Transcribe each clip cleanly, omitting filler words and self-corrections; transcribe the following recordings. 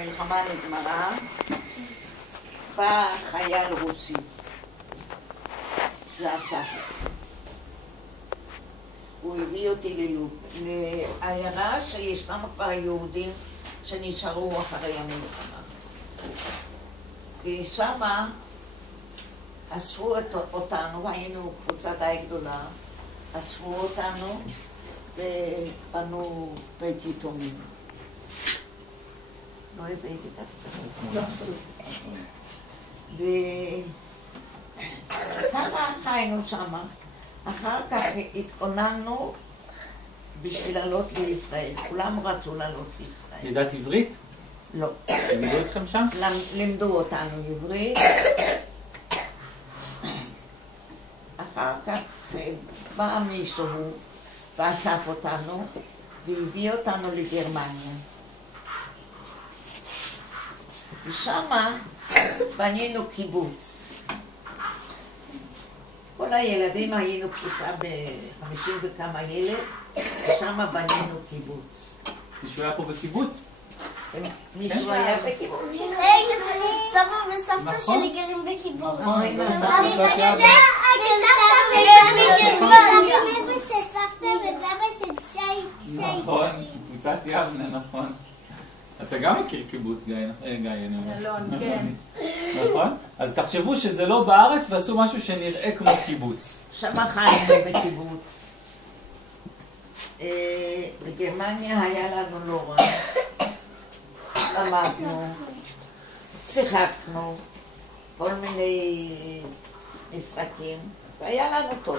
המלחמה נגמרה, בא חייל רוסי, זה הסף. הוא הביא אותי לעיירה שישנם כבר יהודים שנשארו אחרי המלחמה. ושמה אספו אותנו, היינו קבוצה די גדולה, אספו אותנו ובנו בית יתומים. לא הבאתי דווקא. וככה חיינו שמה. אחר כך התכוננו בשביל לעלות לישראל. כולם רצו לעלות לישראל. ידעת עברית? לא. לימדו אתכם שם? לימדו אותנו עברית. אחר כך בא מישהו ואסף אותנו והביא אותנו לגרמניה. ושמה בנינו קיבוץ. כל הילדים היינו קבוצה ב-50 וכמה ילד, ושמה בנינו קיבוץ. מישהו היה פה בקיבוץ? מישהו היה בקיבוץ. סבא וסבתא שלי גרים בקיבוץ. נכון, קבוצת יבנה, נכון. אתה גם מכיר קיבוץ, גיא, אני אומר. אלון, כן. נכון? אז תחשבו שזה לא בארץ ועשו משהו שנראה כמו קיבוץ. שמה חיינו בקיבוץ. בגרמניה היה לנו לא רע. למדנו, שיחקנו, כל מיני משחקים, והיה לנו טוב.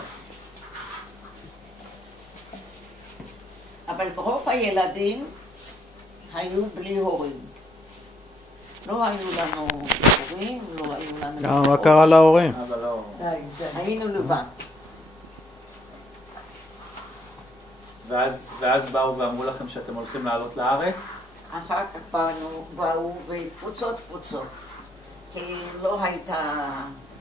אבל רוב הילדים היו בלי הורים. לא היו לנו הורים, לא היו לנו... מה קרה להורים? היינו לבד. ואז באו ואמרו לכם שאתם הולכים לעלות לארץ? אחר כך באו בקבוצות, כי לא הייתה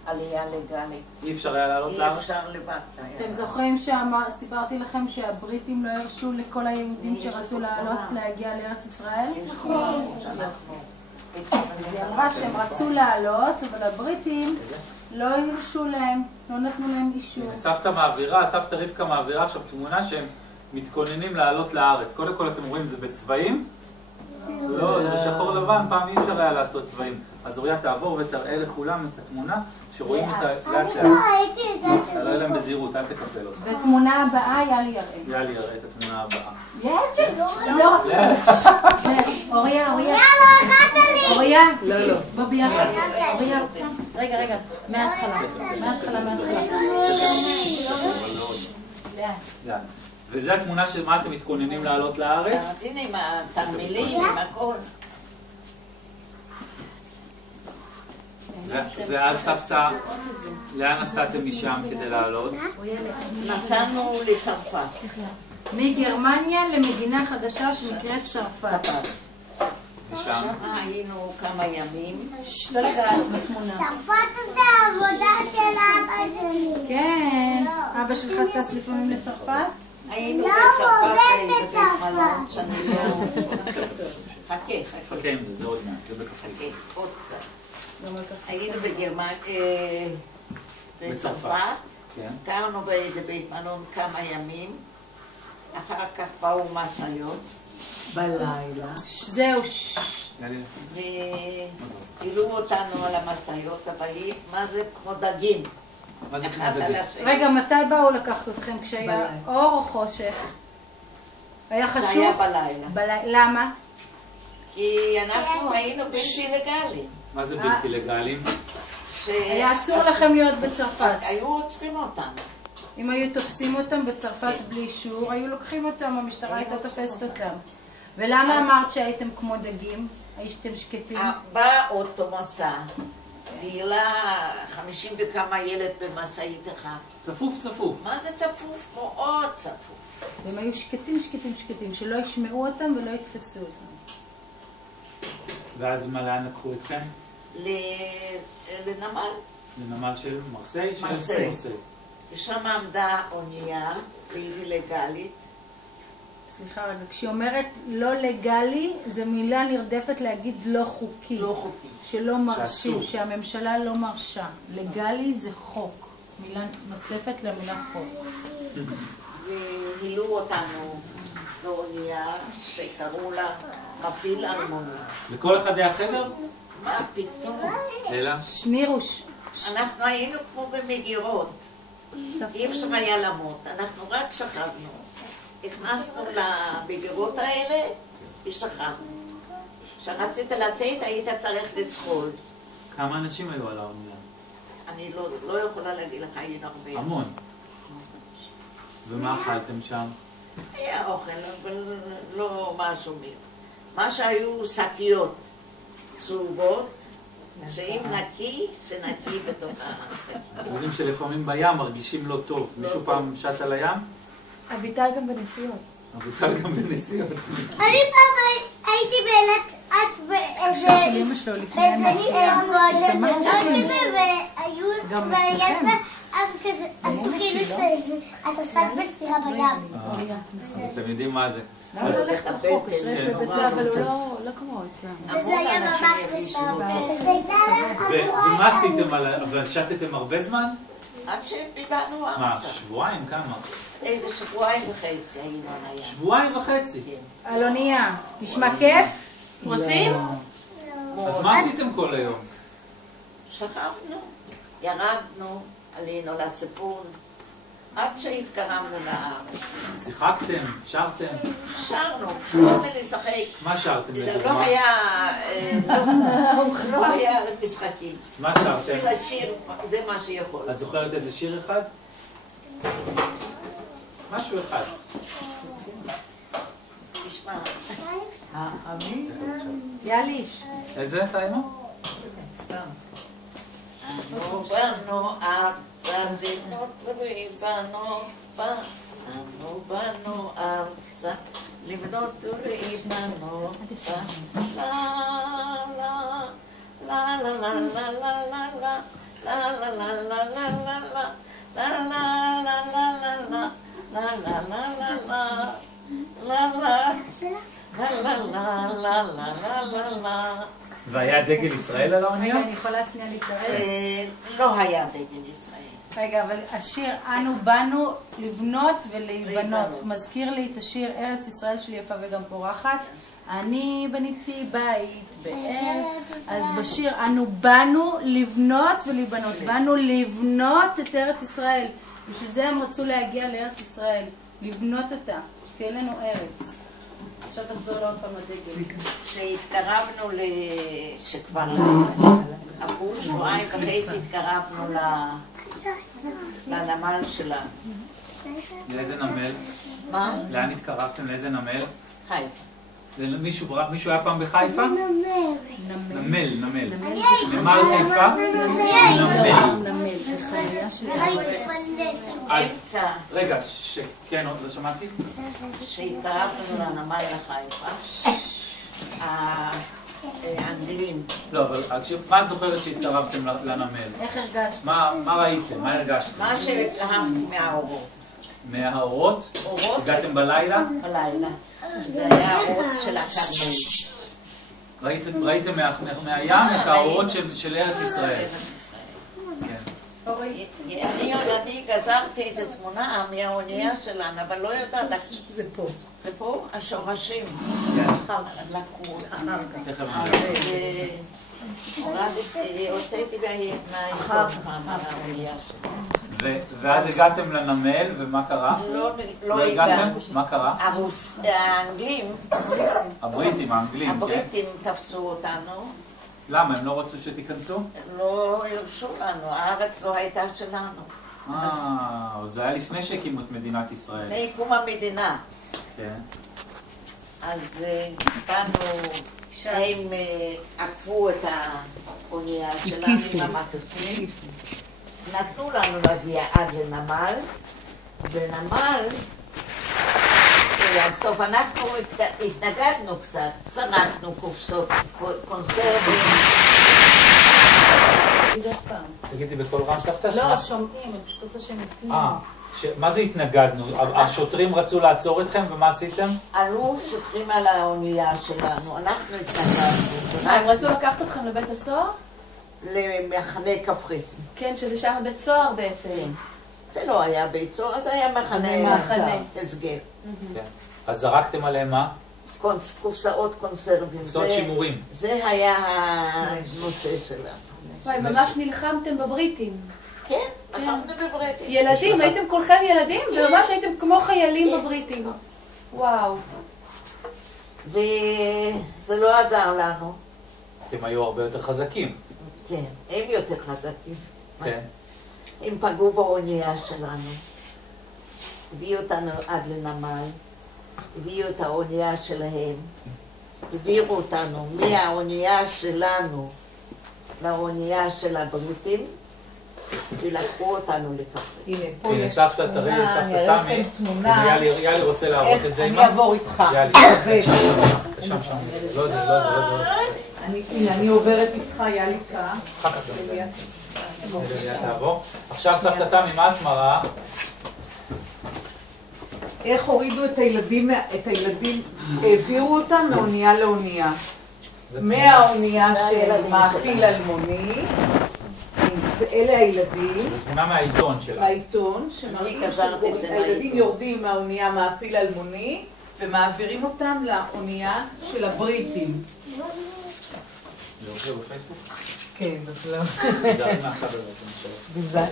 עלייה לגלית. אי אפשר היה לעלות לארץ? אי אפשר לבד. אתם זוכרים שסיפרתי לכם שהבריטים לא הרשו לכל היהודים שרצו לעלות להגיע לארץ ישראל? אז היא אמרה שהם רצו לעלות, אבל הבריטים לא הרשו להם, לא נתנו להם אישור. סבתא רבקה מעבירה עכשיו תמונה שהם מתכוננים לעלות לארץ. קודם כל אתם רואים, זה בצבעים? לא, זה בשחור לבן, פעם אי אפשר היה לעשות צבעים. אז אוריה תעבור ותראה לכולם את התמונה שרואים אותה לאט לאט. תראה להם בזהירות, אל תקפל אותה. בתמונה הבאה יאלי יראה. יאלי יראה את התמונה הבאה. לא. אוריה. אוריה. לא. בוא ביחד. אוריה. רגע. מההתחלה. לאט. וזו התמונה של מה אתם מתכוננים לעלות לארץ? הנה עם התרמילים, עם הכל. ואז סבתא, לאן נסעתם משם כדי לעלות? נסענו לצרפת. מגרמניה למדינה חדשה שנקראת צרפת. ושם? שם היינו כמה ימים. לא לגעת בתמונה. צרפת זה העבודה של אבא שלי. כן. אבא שלך טס לפעמים לצרפת? היינו לא, בצרפת באיזה בית מלון שאני לא... חכה. חכה עם זה עוד מעט, זה בקפריסין. עוד קצת. היינו בצרפת, גרנו באיזה בית מלון כמה ימים, אחר כך באו משאיות בלילה. זהו. והעלו אותנו על המשאיות, אבל מה זה כמו דגים. מה זה כמו דגים? רגע, מתי באו לקחת אתכם? כשהיה אור או חושך? היה חשוב? זה היה בלילה. למה? כי אנחנו היינו בלתי לגאליים. מה זה בלתי לגאליים? היה אסור לכם להיות בצרפת. היו עוצרים אותם. אם היו תופסים אותם בצרפת בלי אישור, היו לוקחים אותם, המשטרה הייתה תופסת אותם. ולמה אמרת שהייתם כמו דגים? הייתם שקטים? בא אוטו מסע, והעלה 50 וכמה ילד במשאית אחת. צפוף. מה זה צפוף? מאוד צפוף. והם היו שקטים, שלא ישמעו אותם ולא יתפסו אותם. ואז לאן לקחו אתכם? לנמל. לנמל של מרסיי? מרסיי. ושם עמדה אונייה, בלתי לגלית, סליחה רגע, כשהיא אומרת לא לגלי, זו מילה נרדפת להגיד לא חוקי. לא חוקי. שלא מרשים, שהממשלה לא מרשה. לגלי זה חוק. מילה נוספת למילה חוק. והילו אותנו באונייה שקראו לה מפיל אלמוני. לכל אחד היה חדר? מה פתאום? אלא? שנירוש. אנחנו היינו כמו במגירות. אי אפשר היה למות. אנחנו רק שכבנו. הכנסנו למגירות האלה ושכבנו. כשרצית לצאת היית צריך לצחול. כמה אנשים היו על האונייה? אני לא יכולה להגיד לך, היינו הרבה. המון. ומה אכלתם שם? היה אוכל, אבל לא משהו מי. מה שהיו שקיות צהובות, שאם נקי, שנקי בתוך השקיות. אתם יודעים שלפעמים בים מרגישים לא טוב. מישהו פעם שט על הים? אביטל גם בנסיעות. אביטל גם בנסיעות. אני פעם הייתי באילת, את באיזה... אמא שלו לפני הנסיעה. והיו עשו כאילו שאת עושה בסירה בים. אתם יודעים מה זה. אז הולך רחוק, אבל הוא לא כמו אצלנו. וזה היה ממש בסדר. ומה עשיתם? אבל שטתם הרבה זמן? עד שביבנו מה, ארצה. שבועיים? כמה? איזה שבועיים וחצי היינו על הים. שבועיים וחצי. על אונייה. נשמע כיף? רוצים? אז מה עשיתם כל היום? שכבנו, ירדנו, עלינו לסיפון, עד שהתקרמנו לארץ. שיחקתם? שרתם? שרנו, לא לשחק. מה שרתם? זה לדוגמה? לא היה משחקים. מה שרתם? בשביל השיר, זה מה שיכול. את זוכרת איזה שיר אחד? משהו אחד. תשמע. יאליש. איזה סיימו? אנו בנו ארצה לבנות ולהיבנות בה. אנו בנו ארצה לבנות ולהיבנות בה. לה לה לה לה לה לה לה לה לה לה לה לה לה לה לה לה. והיה דגל ישראל על האונייה? רגע, אני יכולה שנייה להתערב? לא היה דגל ישראל. רגע, אבל השיר אנו באנו לבנות ולהיבנות מזכיר לי את השיר ארץ ישראל שלי יפה וגם פורחת. אני בניתי בית באר. אז בשיר אנו באנו לבנות ולהיבנות. באנו לבנות את ארץ ישראל. בשביל זה הם רצו להגיע לארץ ישראל, לבנות אותה, תהיה לנו ארץ. עכשיו תחזור לעוד פעם הדגל. כשהתקרבנו שכבר עברו שבועיים וחצי התקרבנו לנמל שלנו. לאיזה נמל? מה? לאן התקרבתם? לאיזה נמל? חיפה. מישהו היה פעם בחיפה? נמל. אני הייתי. נמל חיפה? נמל, זה חניה של... וראיתי מלא אמצע. רגע, כן, לא שמעתי? כשהתקרבנו לנמל לחיפה, האנגלים. לא, אבל מה את זוכרת שהתקרבתם לנמל? איך הרגשת? מה ראיתם? מה הרגשתם? מה שהתלהבתי מהאורות. מהאורות? אורות? הגעתם בלילה? בלילה. זה היה האורות של הכרמל. ראיתם מהים את האורות של ארץ ישראל. אני גזרתי איזו תמונה מהאונייה שלנו, אבל לא יודעת. זה פה. זה פה? השורשים. לקחו. תכף הוצאתי מהעיתון מהאונייה שלנו. ואז הגעתם לנמל, ומה קרה? לא הגענו. מה קרה? האנגלים, הבריטים, האנגלים, כן? הבריטים תפסו אותנו. למה? הם לא רצו שתיכנסו? לא הרשו לנו, הארץ לא הייתה שלנו. זה היה לפני שהקימו את מדינת ישראל. לפני קום המדינה. כן. אז באנו, הם עקפו את האונייה שלנו עם המטוסים. נתנו לנו להגיע עד לנמל. בנמל, טוב, אנחנו התנגדנו קצת, זרקנו קופסות, קונסרבים. תגידי בכל רם סבתא? לא, שומעים, אני פשוט רוצה שהם יפנימו. מה זה התנגדנו? השוטרים רצו לעצור אתכם ומה עשיתם? עלו שוטרים על האונייה שלנו, אנחנו התנגדנו. הם רצו לקחת אתכם לבית הסוהר? למחנה קפריסין. כן, שזה שם בית סוהר בעצם. זה לא היה בית סוהר, זה היה מחנה הסגר. אז זרקתם עליהם מה? קופסאות קונסרבים. קופסאות שימורים. זה היה הנושא שלנו. וואי, ממש נלחמתם בבריטים. כן, נלחמנו בבריטים. ילדים, הייתם כולכם ילדים, וממש הייתם כמו חיילים בבריטים. וואו. וזה לא עזר לנו. כי הם היו הרבה יותר חזקים. כן, הם יותר חזקים. כן. הם פגעו באונייה שלנו. הביאו אותנו עד לנמל. הביאו את האונייה שלהם. העבירו אותנו מהאונייה שלנו לאונייה של הבריטים, ולקחו אותנו לקפריסין. הנה, סבתא תראי, סבתא תמי. יאלי רוצה להראות את זה. אני אעבור איתך. יאלי, שם. לא זה. הנה, אני עוברת איתך, יאלי כאן. אחר כך תעבור. עכשיו סבתא תמי, מה את מראה? איך הורידו את הילדים, העבירו אותם מאונייה לאונייה. מהאונייה של מעפיל אלמוני, אלה הילדים. תמונה מהעיתון שלה. העיתון, שמראים שהילדים יורדים מהאונייה מעפיל אלמוני, ומעבירים אותם לאונייה של הבריטים. זה הופיע בפייסבוק? כן, בכלל. זהו.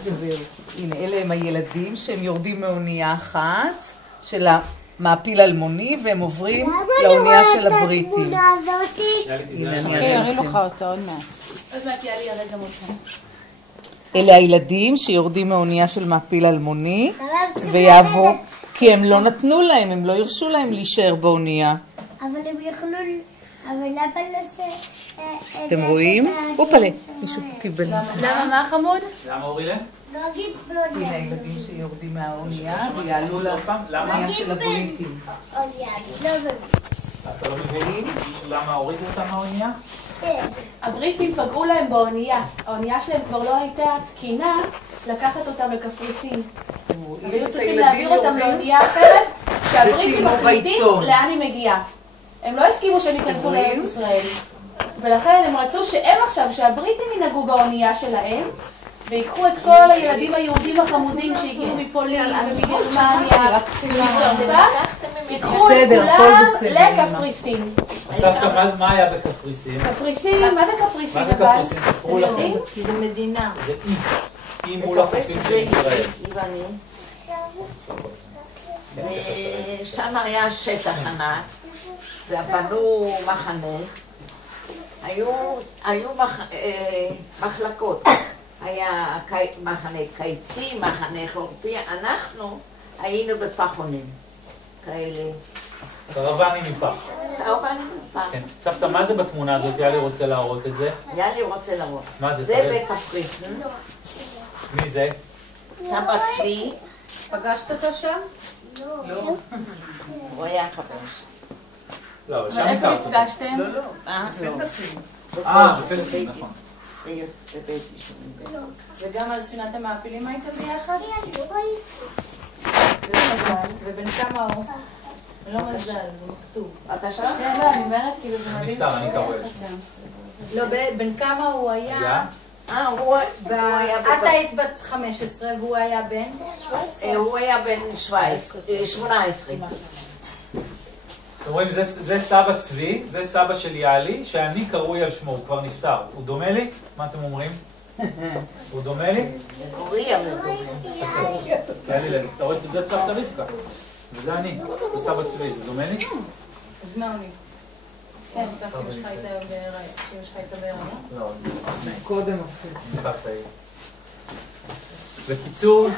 הנה, אלה הם הילדים שהם יורדים מאונייה אחת של המעפיל אלמוני, והם עוברים לאונייה של הבריטים. הנה, אני אראה לך אותה עוד מעט. עוד מעט יאלי יראה גם אותם. אלה הילדים שיורדים מהאונייה של מעפיל אלמוני, ויעברו, כי הם לא נתנו להם, הם לא הרשו להם להישאר באונייה. אבל הם יכלו... אבל למה לזה... אתם רואים? אופלה, מישהו קיבל. למה מה חמוד? למה אורילה? לא אגיד הנה הילדים שיורדים מהאונייה ויעלו לאונייה של הבריטים. לא מבין. אתה לא מבין למה הורידו אותם מהאונייה? כן. הבריטים פגעו להם באונייה. האונייה שלהם כבר לא הייתה תקינה לקחת אותם לקפריסין. והיו צריכים להעביר אותם לאונייה אחרת, שהבריטים מחליטים לאן היא מגיעה. הם לא הסכימו שהם ייכנסו לארץ ישראל. ולכן הם רצו שהם עכשיו, שהבריטים ינהגו באונייה שלהם, ויקחו את כל הילדים היהודים החמודים שהגיעו מפולין ומגרמניה ומצרפת, ייקחו את כולם לקפריסין. סבתא, מה היה בקפריסין? קפריסין, מה זה קפריסין? מה זה קפריסין? ספרו לכם. זה מדינה. זה אי מול החופים של ישראל. ושם היה שטח ענק, ובנו מחנה. היו מחלקות. היה מחנה קיצי, מחנה חורפי. אנחנו היינו בפחונים כאלה. קרוונים מפח. קרוונים מפח. כן. סבתא, מה זה בתמונה הזאת? יאלי רוצה להראות את זה. יאלי רוצה להראות. מה זה? זה בקפריסין. מי זה? סבא צבי. פגשת אותו שם? לא. הוא היה חבר. לא, אבל שם איפה הכרת אותו. נפגשתם? לא. בפייסבוק, נכון. בבית משונים. וגם על ספינת המעפילים היית ביחד? ובן כמה הוא? לא מזל, זה מכתוב. בבקשה? כן, לא, אני אומרת, כאילו זה מדהים. נפטר, אני קרוי. לא, בן כמה הוא היה? הוא היה את היית בת 15 והוא היה בן? הוא היה בן 18. אתם רואים, זה סבא צבי, זה סבא של יאלי, שאני קרוי על שמו, הוא כבר נפטר. הוא דומה לי? מה אתם אומרים? הוא דומה לי? אוריה ודומה. יאלי, אתה רואה את זה סבתא רבקה. וזה אני, זה סבא צבי, זה דומה לי? אז מה עוני? כן, כך שאמא שלך הייתה בהיריון? לא, קודם אפילו. נשחק צעיר. בקיצור,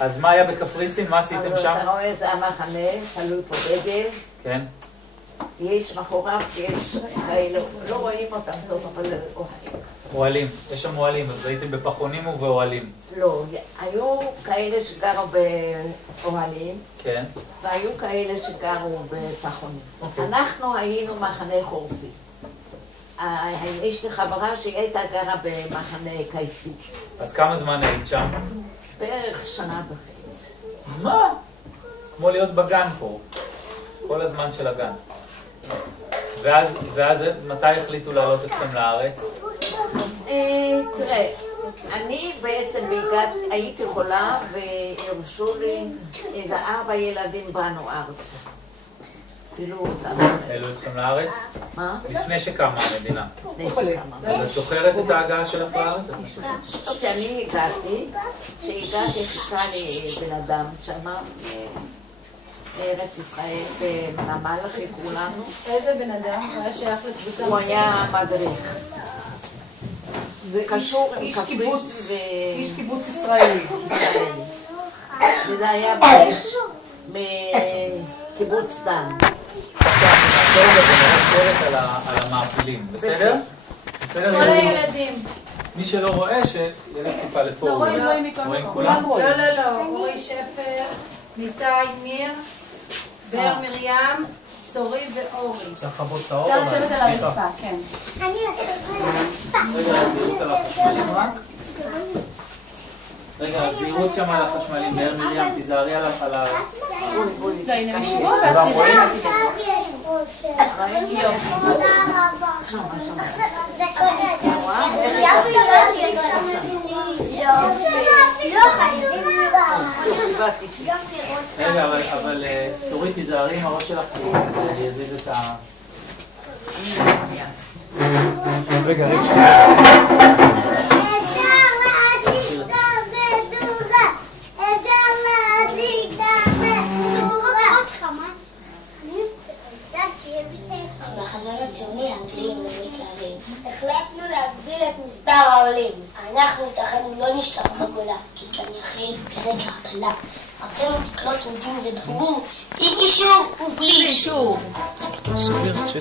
אז מה היה בקפריסין? מה עשיתם שם? אתה רואה, זה המחנה, תלוי פה דגל. כן. יש מאחוריו, יש כאלה, לא רואים אותם טוב, אבל אוהלים. אוהלים, יש שם אוהלים, אז הייתם בפחונים ובאוהלים. לא, היו כאלה שגרו באוהלים, כן. והיו כאלה שגרו בפחונים. אוקיי. אנחנו היינו מחנה חורפי. יש לי חברה שהיא הייתה גרה במחנה קיצי. אז כמה זמן היית שם? בערך שנה וחצי. מה? כמו להיות בגן פה. כל הזמן של הגן. ואז מתי החליטו לעלות אתכם לארץ? תראה, אני בעצם הייתי חולה והרשו לי איזה 4 ילדים באנו ארצה. העלו אתכם לארץ? מה? לפני שקמה המדינה. לפני שקמה. אז את זוכרת את ההגעה שלך לארץ? כשאני כשהגעתי חיכה לי בן אדם שמה בארץ ישראל, בנמל חיכו לנו. איזה בן אדם? הוא היה שייך לקבוצה? הוא היה מדריך. זה קשור עם איש קיבוץ ישראלי. וזה היה מקיבוץ דן. סרט על המעפילים, בסדר? בסדר? כל הילדים. מי שלא רואה, שילך טיפה לפה. לא, רואים מכל מקום. כולם? לא. אורי שפר, ניתאי, ניר, בר מרים, צורי ואורי. צריך לכבות את האור. אפשר לשבת על הרצפה, כן. אני אעשה על הרצפה. רגע, זהירות על החשמלים רק. רגע, זהירות שם על החשמלים. בר מרים, תיזהרי על ה... לא, הנה מישהו, ואז רואים? עכשיו יש בושר. תודה רבה. זה קורה. לא חייבים רגע, אבל צורי, תיזהרי עם הראש שלך, כי זה יזיז את ה... רגע. בחזון הציוני האנגלים ומתלהבים. החלטנו להגביל את מספר העולים. אנחנו איתכם לא נשכח בגולה, כי כאן יחיל פרק העגלה. רצינו לקלוט יהודים זה ברור, עם אישור ובלי אישור. סביר, צ'ק.